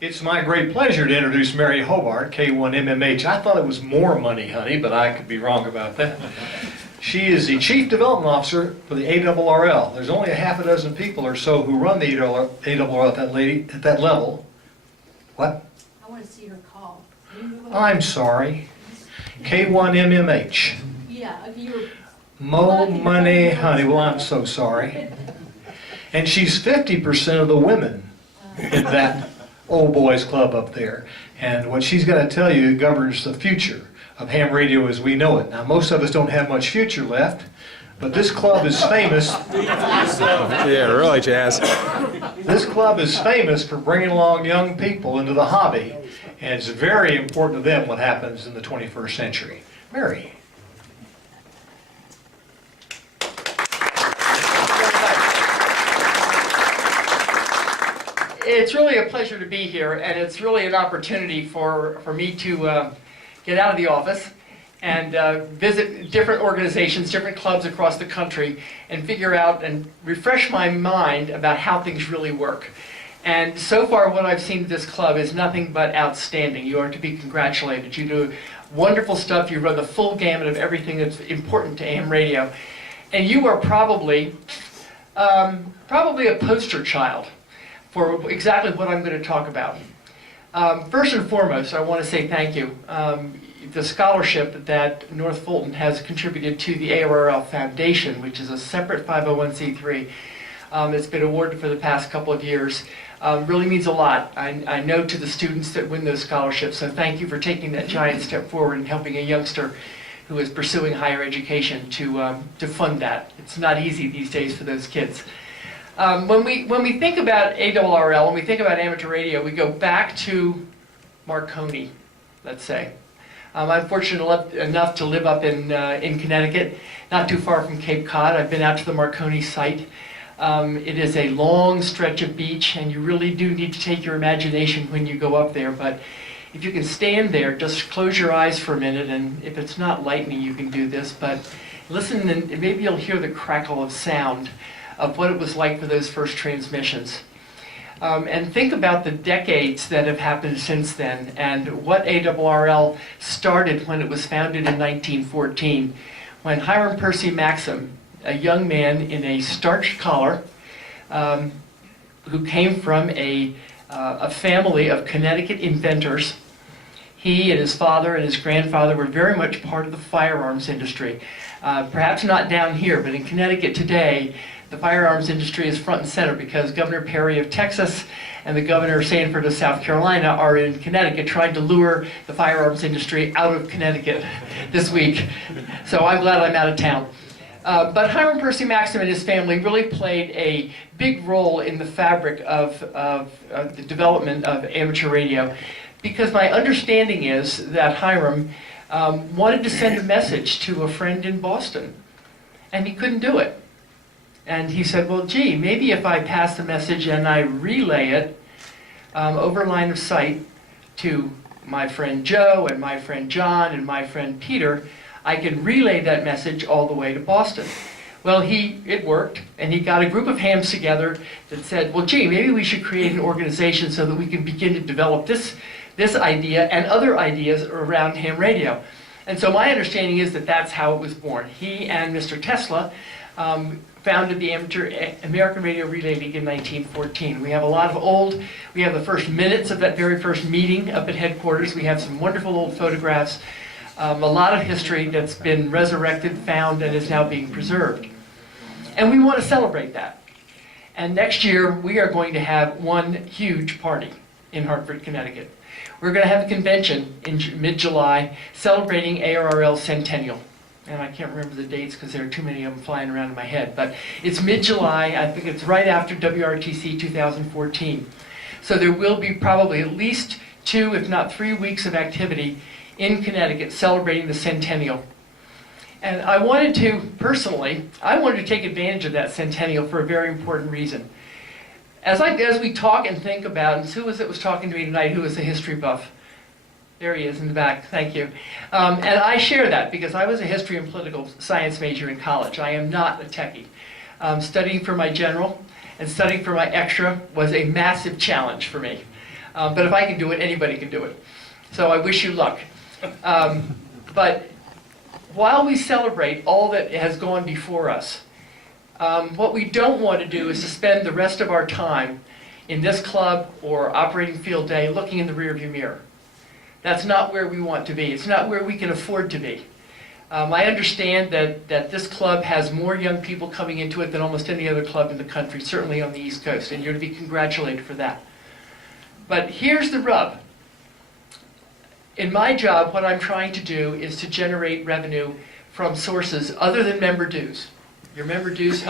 It's my great pleasure to introduce Mary Hobart, K1MMH. I thought it was more money, honey, but I could be wrong about that. She is the Chief Development Officer for the ARRL. There's only a half a dozen people or so who run the ARRL at that level. What? I want to see her call. I'm sorry. K1MMH. Yeah, if you were... Mo money, honey. Well, I'm so sorry. And she's 50% of the women in that old boys club up there. And what she's going to tell you governs the future of ham radio as we know it. Now, most of us don't have much future left, but this club is famous. Yeah, really, Jazz. This club is famous for bringing along young people into the hobby, and it's very important to them what happens in the 21st century. Mary. It's really a pleasure to be here, and it's really an opportunity for me to get out of the office and visit different organizations, different clubs across the country, and figure out and refresh my mind about how things really work. And so far what I've seen at this club is nothing but outstanding. You are to be congratulated. You do wonderful stuff. You run the full gamut of everything that's important to AM radio. And you are probably a poster child for exactly what I'm going to talk about. First and foremost, I want to say thank you. The scholarship that North Fulton has contributed to the ARRL Foundation, which is a separate 501c3, it's been awarded for the past couple of years, really means a lot. I know to the students that win those scholarships, so thank you for taking that giant step forward and helping a youngster who is pursuing higher education to fund that. It's not easy these days for those kids. When we think about ARRL, when we think about amateur radio, we go back to Marconi, let's say. I'm fortunate enough to live up in Connecticut, not too far from Cape Cod. I've been out to the Marconi site. It is a long stretch of beach, and you really do need to take your imagination when you go up there. But if you can stand there, just close your eyes for a minute, and if it's not lightning, you can do this. But listen, and maybe you'll hear the crackle of sound of what it was like for those first transmissions. And think about the decades that have happened since then and what ARRL started when it was founded in 1914, when Hiram Percy Maxim, a young man in a starched collar, who came from a family of Connecticut inventors, he and his father and his grandfather were very much part of the firearms industry. Perhaps not down here, but in Connecticut today, the firearms industry is front and center because Governor Perry of Texas and the Governor Sanford of South Carolina are in Connecticut trying to lure the firearms industry out of Connecticut this week. So I'm glad I'm out of town. But Hiram Percy Maxim and his family really played a big role in the fabric of the development of amateur radio, because my understanding is that Hiram wanted to send a message to a friend in Boston, and he couldn't do it. And he said, well, gee, maybe if I pass the message and I relay it over line of sight to my friend Joe and my friend John and my friend Peter, I can relay that message all the way to Boston. Well, it worked, and he got a group of hams together that said, well, gee, maybe we should create an organization so that we can begin to develop this idea and other ideas around ham radio. And so my understanding is that that's how it was born. He and Mr. Tesla founded the American Radio Relay League in 1914. We have we have the first minutes of that very first meeting up at headquarters. We have some wonderful old photographs, a lot of history that's been resurrected, found, and is now being preserved. And we want to celebrate that. And next year, we are going to have one huge party in Hartford, Connecticut. We're going to have a convention in mid-July celebrating ARRL's centennial. And I can't remember the dates because there are too many of them flying around in my head, but it's mid-July. I think it's right after WRTC 2014. So there will be probably at least 2, if not 3 weeks of activity in Connecticut celebrating the centennial. And I wanted to take advantage of that centennial for a very important reason. As we talk and think about, and who was talking to me tonight, who was a history buff? There he is in the back, thank you. And I share that because I was a history and political science major in college. I am not a techie. Studying for my general and studying for my extra was a massive challenge for me. But if I can do it, anybody can do it. So I wish you luck. But while we celebrate all that has gone before us, what we don't want to do is to spend the rest of our time in this club or operating field day looking in the rearview mirror. That's not where we want to be. It's not where we can afford to be. I understand that this club has more young people coming into it than almost any other club in the country, certainly on the East Coast, and you're to be congratulated for that. But here's the rub. In my job, what I'm trying to do is to generate revenue from sources other than member dues. Your member dues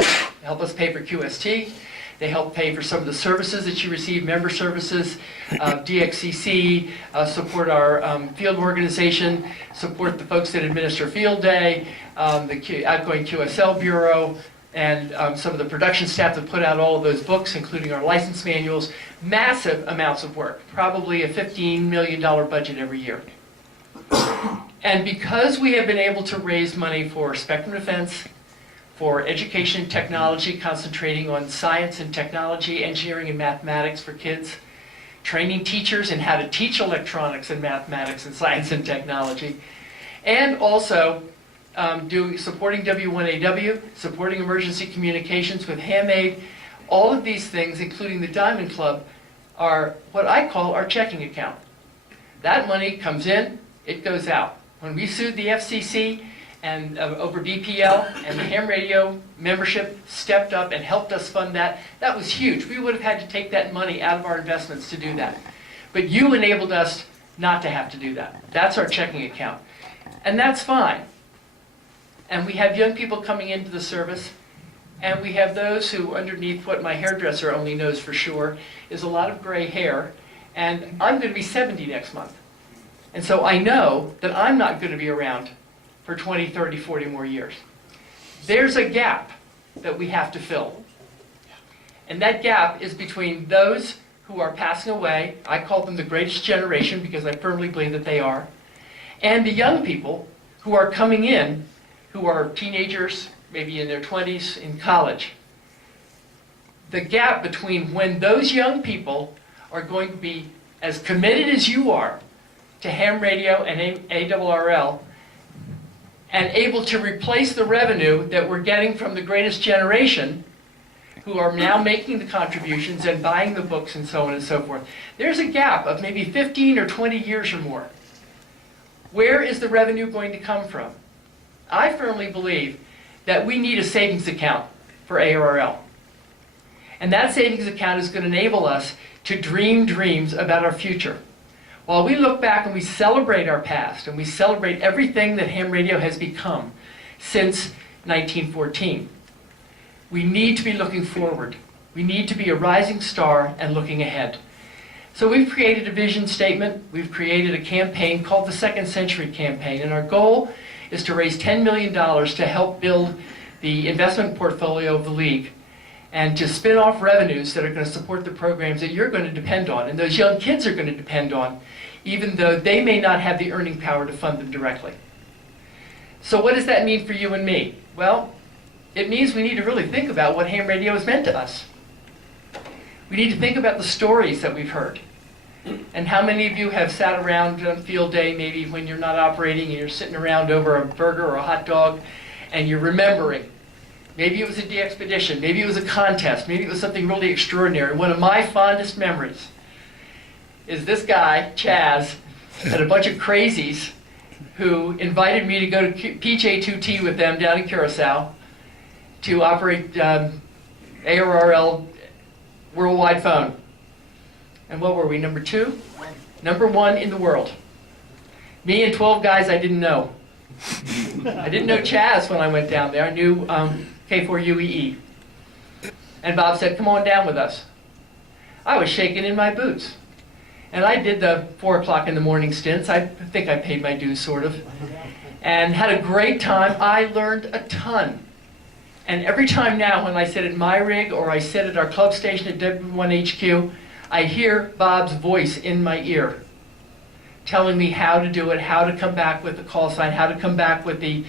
help us pay for QST. They help pay for some of the services that you receive, member services, DXCC, support our field organization, support the folks that administer field day, the outgoing QSL bureau, and some of the production staff that put out all of those books, including our license manuals. Massive amounts of work, probably a $15 million budget every year. And because we have been able to raise money for spectrum defense, for education and technology, concentrating on science and technology, engineering and mathematics for kids, training teachers in how to teach electronics and mathematics and science and technology, and also supporting W1AW, supporting emergency communications with HAMAID. All of these things, including the Diamond Club, are what I call our checking account. That money comes in, it goes out. When we sued the FCC, and over BPL, and the ham radio membership stepped up and helped us fund that. That was huge. We would have had to take that money out of our investments to do that. But you enabled us not to have to do that. That's our checking account. And that's fine. And we have young people coming into the service, and we have those who, underneath what my hairdresser only knows for sure, is a lot of gray hair, and I'm going to be 70 next month. And so I know that I'm not going to be around for 20, 30, 40 more years. There's a gap that we have to fill. And that gap is between those who are passing away, I call them the greatest generation because I firmly believe that they are, and the young people who are coming in, who are teenagers, maybe in their 20s, in college. The gap between when those young people are going to be as committed as you are to ham radio and ARRL, and able to replace the revenue that we're getting from the greatest generation, who are now making the contributions and buying the books and so on and so forth. There's a gap of maybe 15 or 20 years or more. Where is the revenue going to come from? I firmly believe that we need a savings account for ARRL. And that savings account is going to enable us to dream dreams about our future. While we look back and we celebrate our past, and we celebrate everything that ham radio has become since 1914, we need to be looking forward. We need to be a rising star and looking ahead. So we've created a vision statement. We've created a campaign called the Second Century Campaign, and our goal is to raise $10 million to help build the investment portfolio of the League, and to spin off revenues that are going to support the programs that you're going to depend on, and those young kids are going to depend on, even though they may not have the earning power to fund them directly. So what does that mean for you and me? Well, it means we need to really think about what ham radio has meant to us. We need to think about the stories that we've heard. And how many of you have sat around on field day, maybe when you're not operating and you're sitting around over a burger or a hot dog, and you're remembering. Maybe it was a de-expedition, maybe it was a contest, maybe it was something really extraordinary. One of my fondest memories is this guy, Chaz, and a bunch of crazies who invited me to go to PJ2T with them down in Curacao to operate ARRL worldwide phone. And what were we, number 2? Number 1 in the world. Me and 12 guys I didn't know. I didn't know Chaz when I went down there. I knew K4UEE. And Bob said, come on down with us. I was shaking in my boots. And I did the 4 o'clock in the morning stints. I think I paid my dues, sort of. And had a great time. I learned a ton. And every time now when I sit at my rig or I sit at our club station at W1HQ, I hear Bob's voice in my ear telling me how to do it, how to come back with the call sign, how to come back with the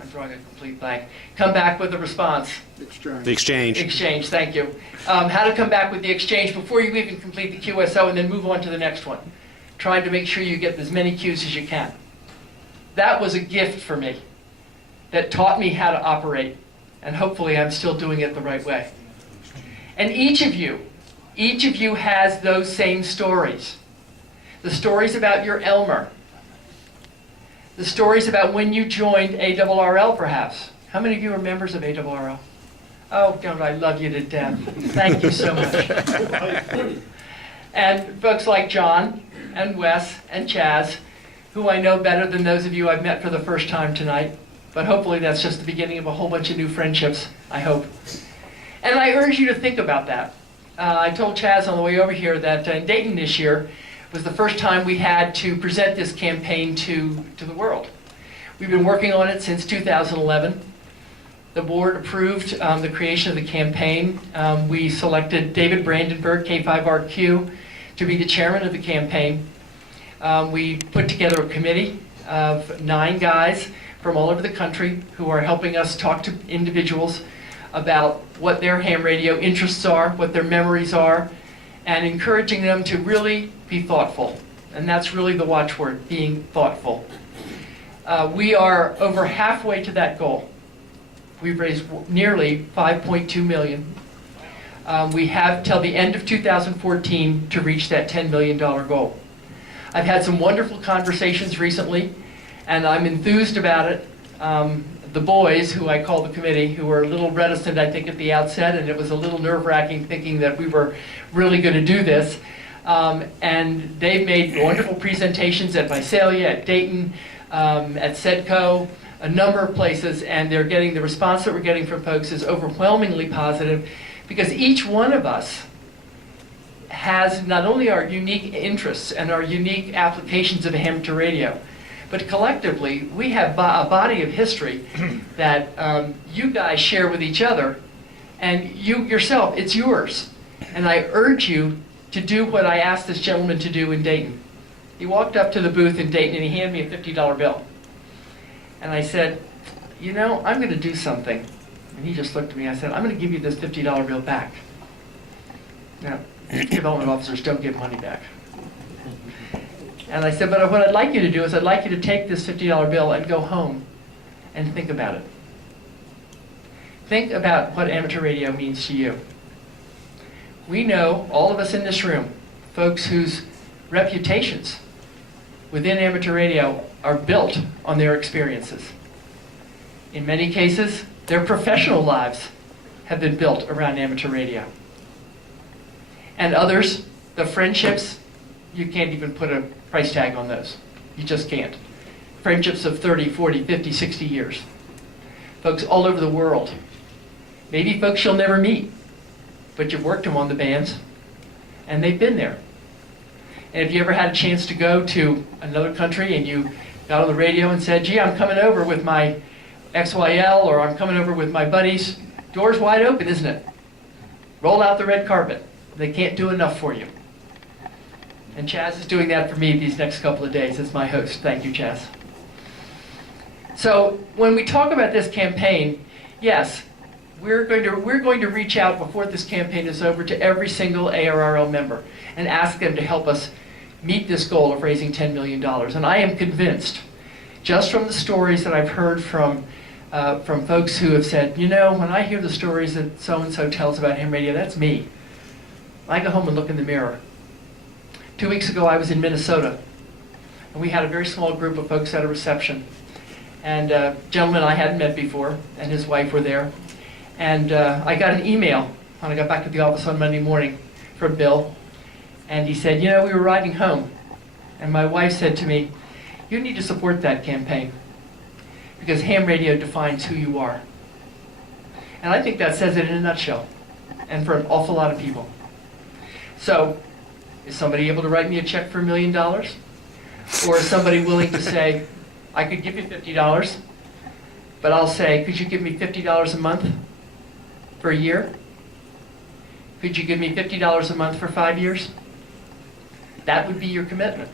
I'm drawing a complete blank. Come back with a response. The exchange. Exchange, thank you. How to come back with the exchange before you even complete the QSO and then move on to the next one. Trying to make sure you get as many Qs as you can. That was a gift for me that taught me how to operate, and hopefully I'm still doing it the right way. And each of you has those same stories. The stories about your Elmer. The stories about when you joined ARRL, perhaps. How many of you are members of ARRL? Oh, don't I love you to death. Thank you so much. And folks like John and Wes and Chaz, who I know better than those of you I've met for the first time tonight. But hopefully that's just the beginning of a whole bunch of new friendships, I hope. And I urge you to think about that. I told Chaz on the way over here that in Dayton this year was the first time we had to present this campaign to the world. We've been working on it since 2011. The board approved the creation of the campaign. We selected David Brandenburg, K5RQ, to be the chairman of the campaign. We put together a committee of 9 guys from all over the country who are helping us talk to individuals about what their ham radio interests are, what their memories are, and encouraging them to really be thoughtful. And that's really the watchword, being thoughtful. We are over halfway to that goal. We've raised nearly $5.2 million. We have till the end of 2014 to reach that $10 million goal. I've had some wonderful conversations recently, and I'm enthused about it. The boys, who I call the committee, who were a little reticent, I think, at the outset, and it was a little nerve-wracking thinking that we were really going to do this. And they've made wonderful presentations at Visalia, at Dayton, at SEDCO, a number of places, and they're getting the response that we're getting from folks is overwhelmingly positive, because each one of us has not only our unique interests and our unique applications of amateur radio, but collectively we have a body of history that you guys share with each other, and you yourself, it's yours. And I urge you to do what I asked this gentleman to do in Dayton. He walked up to the booth in Dayton and he handed me a $50 bill. And I said, you know, I'm going to do something. And he just looked at me. I said, I'm going to give you this $50 bill back. Now, development officers don't give money back. And I said, but what I'd like you to do is I'd like you to take this $50 bill and go home and think about it. Think about what amateur radio means to you. We know, all of us in this room, folks whose reputations within amateur radio are built on their experiences. In many cases, their professional lives have been built around amateur radio. And others, the friendships, you can't even put a price tag on those. You just can't. Friendships of 30, 40, 50, 60 years. Folks all over the world. Maybe folks you'll never meet, but you've worked them on the bands, and they've been there. And if you ever had a chance to go to another country and you got on the radio and said, gee, I'm coming over with my XYL, or I'm coming over with my buddies, door's wide open, isn't it? Roll out the red carpet. They can't do enough for you. And Chaz is doing that for me these next couple of days as my host. Thank you, Chaz. So when we talk about this campaign, yes, we're going to reach out before this campaign is over to every single ARRL member and ask them to help us meet this goal of raising $10 million. And I am convinced, just from the stories that I've heard from folks who have said, you know, when I hear the stories that so-and-so tells about ham radio, that's me. I go home and look in the mirror. 2 weeks ago, I was in Minnesota, and we had a very small group of folks at a reception. And a gentleman I hadn't met before, and his wife were there. And I got an email when I got back to the office on Monday morning from Bill. And he said, you know, we were riding home, and my wife said to me, you need to support that campaign, because ham radio defines who you are. And I think that says it in a nutshell, and for an awful lot of people. So, is somebody able to write me a check for $1 million? Or is somebody willing to say, I could give you $50, but I'll say, could you give me $50 a month for a year? Could you give me $50 a month for 5 years? That would be your commitment.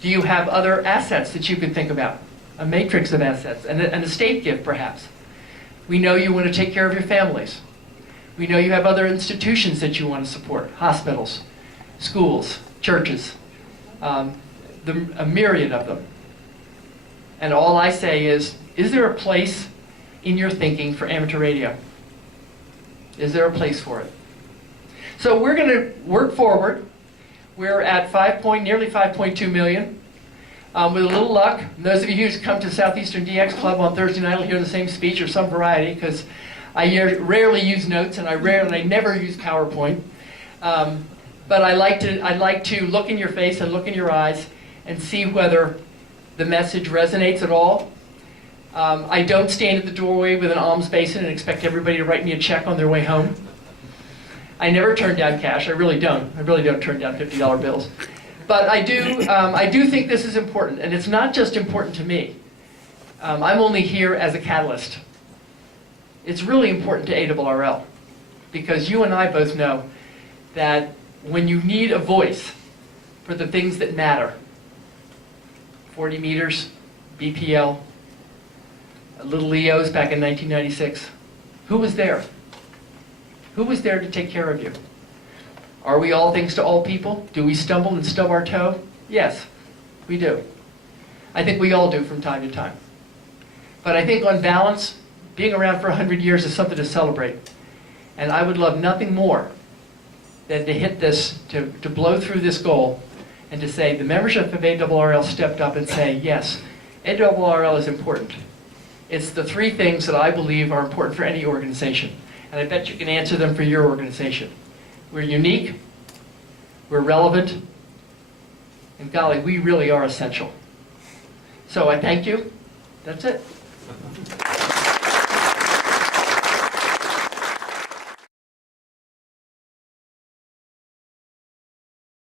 Do you have other assets that you could think about? a matrix of assets, and a state gift perhaps. We know you want to take care of your families. We know you have other institutions that you want to support, hospitals, schools, churches, a myriad of them. And all I say is there a place in your thinking for amateur radio? Is there a place for it? So we're going to work forward. We're at nearly 5.2 million. With a little luck, those of you who come to Southeastern DX Club on Thursday night will hear the same speech or some variety, because I rarely use notes and I never use PowerPoint. But I like to look in your face and look in your eyes and see whether the message resonates at all. I don't stand at the doorway with an alms basin and expect everybody to write me a check on their way home. I never turn down cash. I really don't. I really don't turn down $50 bills. But I do think this is important, and it's not just important to me. I'm only here as a catalyst. It's really important to ARRL, because you and I both know that when you need a voice for the things that matter, 40 meters, BPL, little Leos back in 1996, who was there? Who was there to take care of you? Are we all things to all people? Do we stumble and stub our toe? Yes, we do. I think we all do from time to time. But I think on balance, being around for 100 years is something to celebrate. And I would love nothing more than to hit this, to blow through this goal, and to say the membership of ARRL stepped up and say, yes, ARRL is important. It's the three things that I believe are important for any organization. And I bet you can answer them for your organization. We're unique, we're relevant, and golly, we really are essential. So I thank you. That's it.